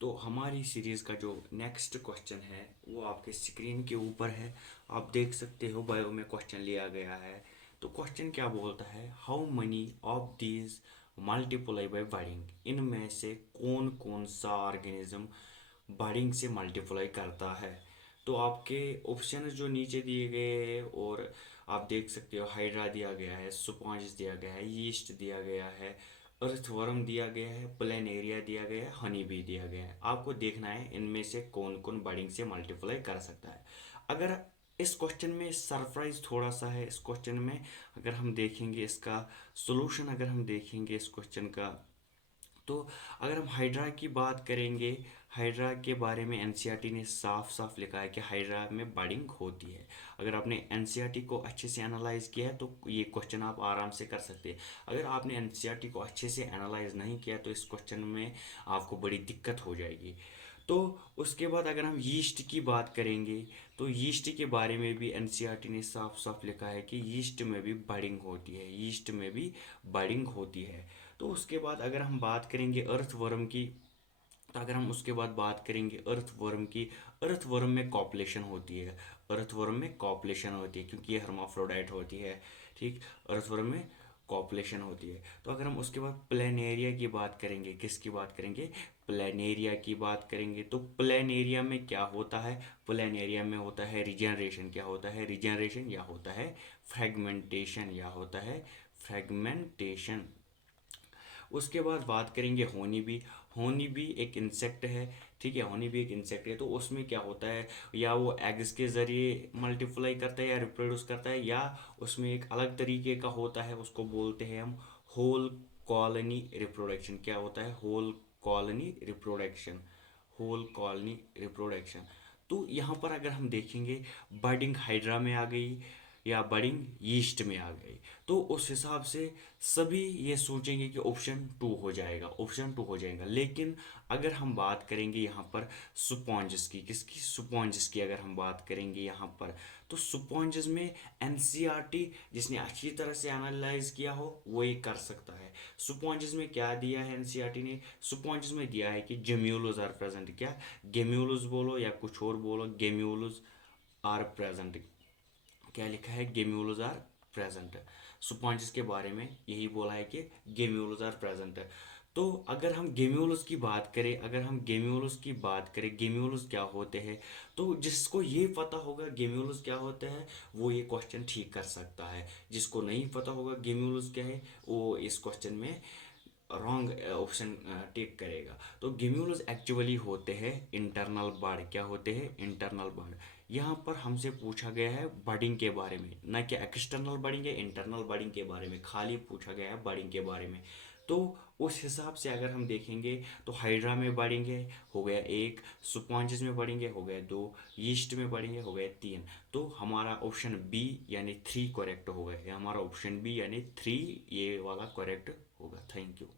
तो हमारी सीरीज़ का जो नेक्स्ट क्वेश्चन है वो आपके स्क्रीन के ऊपर है। आप देख सकते हो बायो में क्वेश्चन लिया गया है। तो क्वेश्चन क्या बोलता है, how many of these multiply by budding, इनमें से कौन कौन सा ऑर्गेनिज्म बडिंग से मल्टीप्लाई करता है। तो आपके ऑप्शन जो नीचे दिए गए हैं, और आप देख सकते हो हाइड्रा दिया गया है, स्पॉन्ज दिया गया है, यीस्ट दिया गया है, अर्थवर्म दिया गया है, प्लेनेरिया दिया गया है, हनी भी दिया गया है। आपको देखना है इनमें से कौन कौन बडिंग से मल्टीप्लाई कर सकता है। अगर इस क्वेश्चन में सरप्राइज थोड़ा सा है, इस क्वेश्चन में अगर हम देखेंगे इसका सॉल्यूशन, अगर हम देखेंगे इस क्वेश्चन का, तो अगर हम हाइड्रा की बात करेंगे, हाइड्रा के बारे में एनसीईआरटी ने साफ साफ लिखा है कि हाइड्रा में बडिंग होती है। अगर आपने एनसीईआरटी को अच्छे से एनालाइज किया है तो ये क्वेश्चन आप आराम से कर सकते हैं। अगर आपने एनसीईआरटी को अच्छे से एनालाइज नहीं किया तो इस क्वेश्चन में आपको बड़ी दिक्कत हो जाएगी। तो उसके बाद अगर हम यीस्ट की बात करेंगे, तो यीस्ट के बारे में भी एनसीईआरटी ने साफ साफ लिखा है कि यीस्ट में भी बडिंग होती है, यीस्ट में भी बडिंग होती है। तो उसके बाद अगर हम बात करेंगे अर्थवर्म की, तो अगर हम उसके बाद बात करेंगे अर्थवर्म की, अर्थवर्म में कॉपुलेशन होती है, अर्थवर्म में कॉपुलेशन होती है क्योंकि ये हर्माफ्रोडाइट होती है। ठीक, अर्थवर्म में कॉपुलेशन होती है। तो अगर हम उसके बाद प्लेनेरिया की बात करेंगे, किसकी बात करेंगे, प्लेनेरिया की बात करेंगे, तो प्लेनेरिया में क्या होता है, प्लेनेरिया में होता है रिजेनरेशन। क्या होता है, रिजेनरेशन, या होता है फ्रेगमेंटेशन, या होता है फ्रेगमेंटेशन। उसके बाद बात करेंगे होनी बी, होनी बी एक इंसेक्ट है। ठीक है, होनी बी एक इंसेक्ट है, तो उसमें क्या होता है, या वो एग्स के ज़रिए मल्टीप्लाई करता है या रिप्रोड्यूस करता है, या उसमें एक अलग तरीके का होता है, उसको बोलते हैं हम होल कॉलोनी रिप्रोडक्शन। क्या होता है, whole colony reproduction, whole colony reproduction. तो यहाँ पर अगर हम देखेंगे बडिंग हाइड्रा में आ गई या बडिंग यीस्ट में आ गई, तो उस हिसाब से सभी ये सोचेंगे कि ऑप्शन टू हो जाएगा, ऑप्शन टू हो जाएगा। लेकिन अगर हम बात करेंगे यहाँ पर सुपॉन्जेस की, किसकी, सुपॉन्जेस की अगर हम बात करेंगे यहाँ पर, तो सुपॉन्जेस में एनसीईआरटी जिसने अच्छी तरह से एनालाइज किया हो वो ये कर सकता है। सुपॉन्जेस में क्या दिया है एनसीईआरटी ने, सुपॉन्जेस में दिया है कि जेम्यूलोज आर प्रेजेंट। क्या, गेम्यूलोज बोलो या कुछ और बोलो, गेम्यूलोज आर प्रेजेंट। क्या लिखा है, गेम्यूलोज आर प्रेजेंट। सुपॉन्जेस के बारे में यही बोला है कि गेम्यूलोज आर प्रेजेंट। तो अगर हम गेम्यूलोज की बात करें, अगर हम गेम्यूलोज की बात करें, गेम्यूलोज क्या होते हैं, तो जिसको ये पता होगा गेम्यूलोज क्या होते हैं वो ये क्वेश्चन ठीक कर सकता है। जिसको नहीं पता होगा गेम्यूलोज क्या है वो इस क्वेश्चन में रॉन्ग ऑप्शन टेक करेगा। तो गेम्यूल्स एक्चुअली होते हैं इंटरनल बर्ड। क्या होते हैं, इंटरनल बर्ड। यहाँ पर हमसे पूछा गया है बर्डिंग के बारे में, ना कि एक्सटर्नल बर्डिंग या इंटरनल बर्डिंग के बारे में, खाली पूछा गया है बर्डिंग के बारे में। तो उस हिसाब से अगर हम देखेंगे तो हाइड्रा में बढ़ेंगे हो गया एक, सुपॉन्जेस में बढ़ेंगे हो गया दो, यीस्ट में बढ़ेंगे हो गया तीन। तो हमारा ऑप्शन बी यानी थ्री करेक्ट होगा, हमारा ऑप्शन बी यानी थ्री ये वाला करेक्ट होगा। Thank you.